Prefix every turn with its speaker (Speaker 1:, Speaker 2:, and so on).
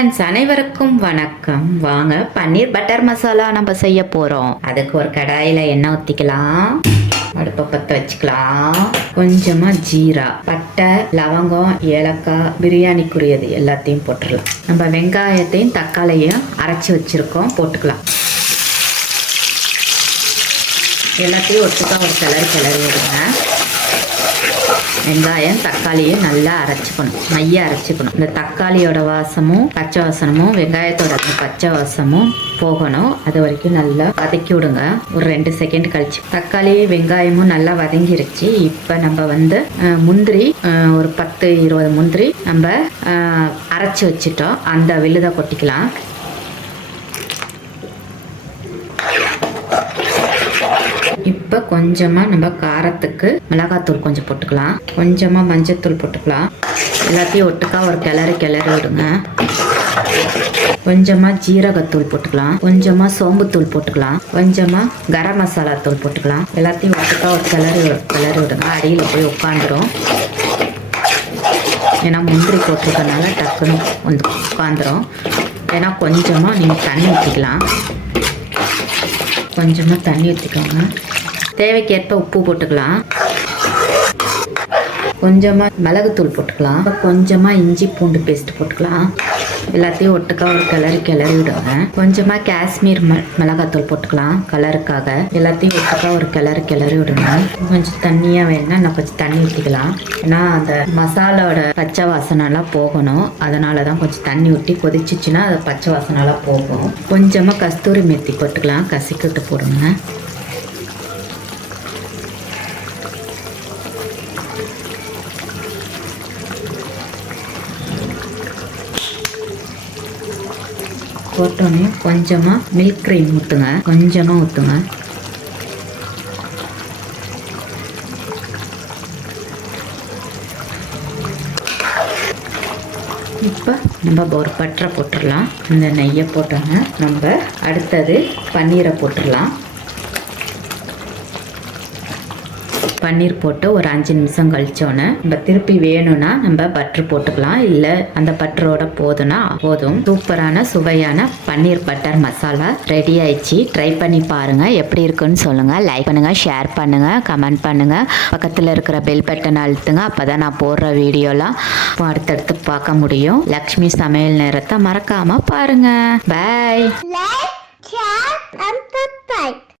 Speaker 1: Friends அனைவருக்கும் வணக்கம். வாங்க பன்னீர் பட்டர் மசாலா நம்ம செய்ய போகிறோம் அதுக்கு ஒரு கடாயில் எண்ணெய் ஊற்றிக்கலாம் அடுப்பை பற்ற வச்சுக்கலாம். கொஞ்சமாக ஜீரா பட்டை லவங்கம் ஏலக்காய் பிரியாணிக்குரியது எல்லாத்தையும் போட்டுடலாம். நம்ம வெங்காயத்தையும் தக்காளியும் அரைச்சி வச்சுருக்கோம் போட்டுக்கலாம். எல்லாத்தையும் ஒட்டுக்கா ஒரு கிளறி கிளறி விடுங்க வெங்காயம் தக்காளியும் நல்லா அரைச்சிக்கணும். மைய அரைச்சிக்கணும். இந்த தக்காளியோட வாசமும் பச்சை வாசனமும் வெங்காயத்தோட பச்சை வாசமும் போகணும். அது வரைக்கும் நல்லா வதக்கி விடுங்க. ஒரு ரெண்டு செகண்ட் கழிச்சு. தக்காளி வெங்காயமும் நல்லா வதங்கிருச்சு. இப்போ நம்ம வந்து முந்திரி ஒரு பத்து இருபது முந்திரி நம்ம அரைச்சி வச்சிட்டோம். அந்த விழுதை கொட்டிக்கலாம். கொஞ்சமாக நம்ம காரத்துக்கு மிளகாத்தூள் கொஞ்சம் போட்டுக்கலாம். கொஞ்சமாக மஞ்சத்தூள் போட்டுக்கலாம். எல்லாத்தையும் ஒட்டுக்கா ஒரு கிளறி கிளறி விடுங்க. கொஞ்சமாக ஜீரகத்தூள் போட்டுக்கலாம். கொஞ்சமாக சோம்புத்தூள் போட்டுக்கலாம். கொஞ்சமாக கரம் மசாலா தூள் போட்டுக்கலாம். எல்லாத்தையும் ஒட்டுக்கா ஒரு கிளறி கிளறி விடுங்க. அடியில் போய் உட்காந்துரும். ஏன்னா முந்திரி போட்டிருக்கனால டக்குன்னு வந்து உட்காந்துரும். ஏன்னா கொஞ்சமாக நீங்கள் தண்ணி ஊற்றிக்கலாம் கொஞ்சமாக தண்ணி ஊற்றிக்கோங்க தேவைக்கேற்ப உப்பு போட்டுக்கலாம். கொஞ்சமாக மிளகுத்தூள் போட்டுக்கலாம். கொஞ்சமாக இஞ்சி பூண்டு பேஸ்ட் போட்டுக்கலாம். எல்லாத்தையும் ஒட்டுக்கா ஒரு கிளறி கிளறி விடுங்க. கொஞ்சமாக காஷ்மீர் மிளகாத்தூள் போட்டுக்கலாம். கலருக்காக எல்லாத்தையும் ஒட்டுக்கா ஒரு கிளறி கிளறி விடுங்க. கொஞ்சம் தண்ணியாக வேணும்னா நான் கொஞ்சம் தண்ணி ஊற்றிக்கலாம் ஏன்னா அந்த மசாலாவோட பச்சை வாசனைலாம் போகணும். அதனால தான் கொஞ்சம் தண்ணி ஊற்றி கொதிச்சிச்சுன்னா அது பச்சை வாசனைலாம் போகும். கொஞ்சமாக கஸ்தூரி மெத்தி போட்டுக்கலாம். கசிக்கிட்டு போடுங்க. போட்டோன்னே கொஞ்சமாக மில்க் க்ரீம் ஊற்றுங்க கொஞ்சமாக ஊற்றுங்க இப்போ நம்ம ஒரு பட்டரை போட்டுடலாம். இந்த நெய்யை போட்டோங்க நம்ம அடுத்தது பன்னீரை போட்டுடலாம். பன்னீர் போட்டு ஒரு அஞ்சு நிமிஷம் கழிச்சோன்னே நம்ம திருப்பி வேணும்னா நம்ம பட்டர் போட்டுக்கலாம். இல்லை அந்த பட்டரோட போதும்னா போதும். சூப்பரான சுவையான பன்னீர் பட்டர் மசாலா ரெடி ஆயிடுச்சு. ட்ரை பண்ணி பாருங்க எப்படி இருக்குன்னு சொல்லுங்க. லைக் பண்ணுங்க ஷேர் பண்ணுங்க கமெண்ட் பண்ணுங்க. பக்கத்தில் இருக்கிற பெல் பட்டன் அழுத்துங்க. அப்பதான் நான் போடுற வீடியோலாம் அடுத்தடுத்து பார்க்க முடியும். லக்ஷ்மி சமையல் நேரத்தை மறக்காம பாருங்க. பாய்
Speaker 2: share, and subscribe.